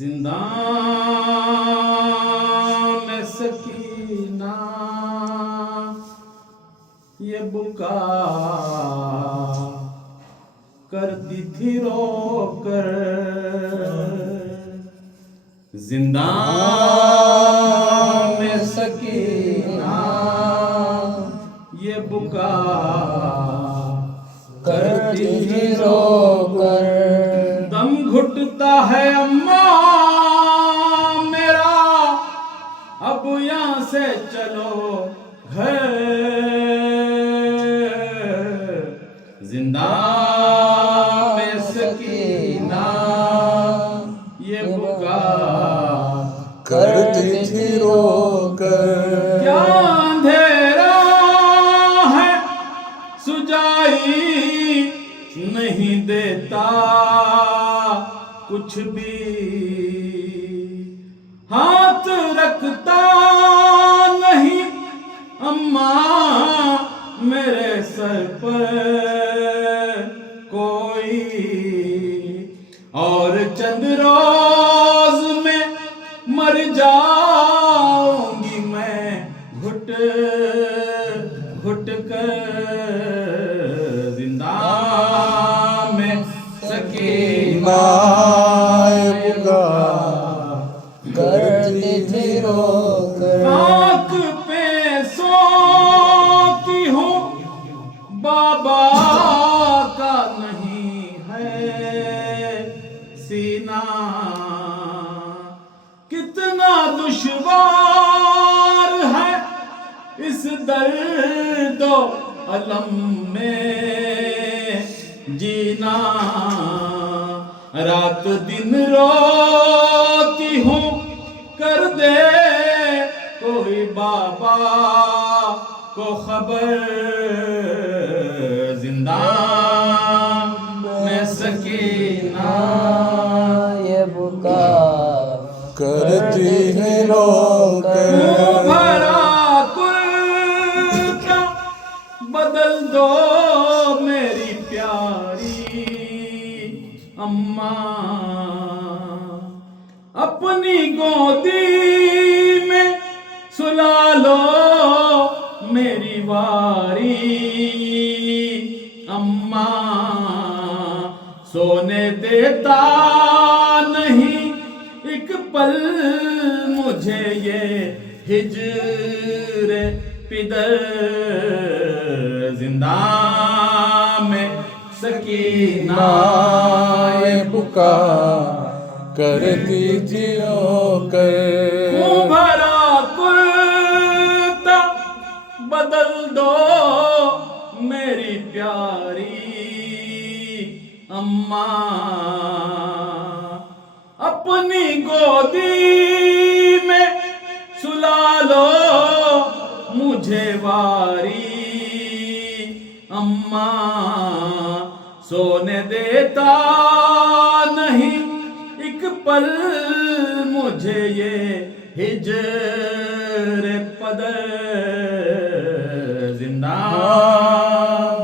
जिंदा में सकीना ये बुका करती थी रोकर। जिंदा में सकीना ये बुका करती थी रोकर। दम घुटता है अम्मा मेरा, अब यहाँ से चलो घर। जिंदा में सकीना ये बुका करती थी रोकर। क्या अंधेरा है सुझाई नहीं देता कुछ भी, हाथ रखता नहीं अम्मा मेरे सर पर कोई। और चंद रोज में मर जाऊंगी मैं घुट घुट कर। जिंदा में सकीना ये बुका करती थी रोकर। आँख पे सोती हूँ बाबा का नहीं है सीना। कितना दुश्वार है इस दर्द अलम में जीना। रात दिन रोती हूँ कर दे कोई बाबा को खबर। जिंदा में सकीना ये बुका करती थी रोकर। भरा कुर्ता बदल दो मेरी प्यारी अम्मा। अपनी गोदी में सुला लो मेरी वारी अम्मा। सोने देता नहीं एक पल मुझे ये हिज्र पिदर। जिंदा में सकीना ये बुका करती थी रोकर। भरा कुर्ता बदल दो मेरी प्यारी अम्मा। अपनी गोदी में सुला लो मुझे वारी अम्मा। सोने देता नहीं एक पल मुझे ये हिजर पदर। जिंदा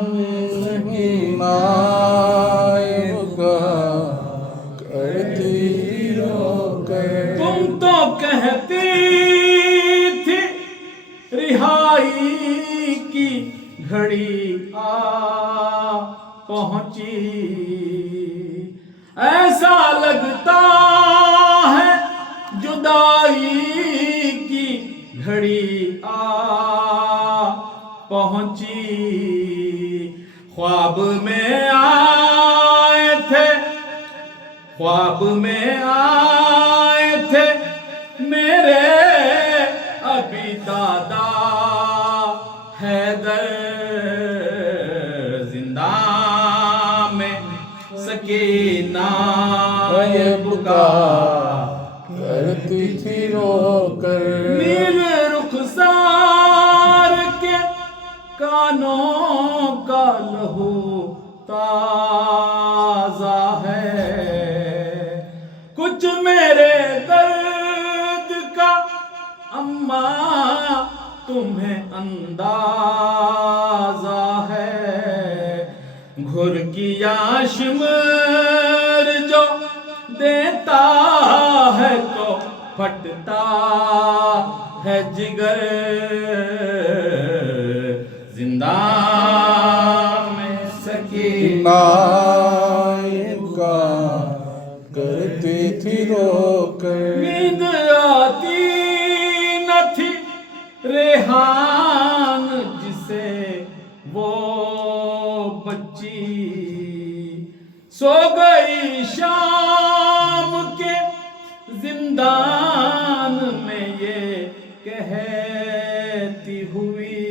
में सकीना ये बुका करती थी रोकर। तुम तो कहती थी रिहाई की घड़ी आ पहुंची। ऐसा लगता है जुदाई की घड़ी आ पहुंची। ख्वाब में आए थे ख्वाब में आए थे मेरे अभी दादा हैदर। जिंदा में सकीना ये बुका करती थी रोकर। नील रुखसार के कानों का लहू ताजा है। कुछ मेरे दर्द का अम्मा तुम्हें अंदाजा है। घुर की आशमर जो देता फटता है जिगर जिंदान में सकीना का करती थी रोकर नींद आती न थी रेहान जिसे वो बच्ची सो गई शाम के जिंदान में ये कहती हुई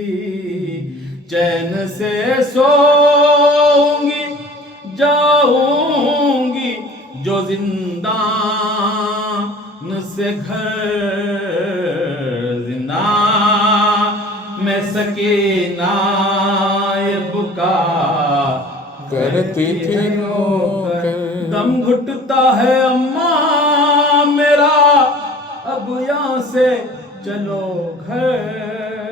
चैन से सोऊंगी जाऊंगी जो जिंदान से घर जिंदान में सकीना ये बुका करती थी रोकर दम घुटता है अम्मा मेरा अब यहाँ से चलो घर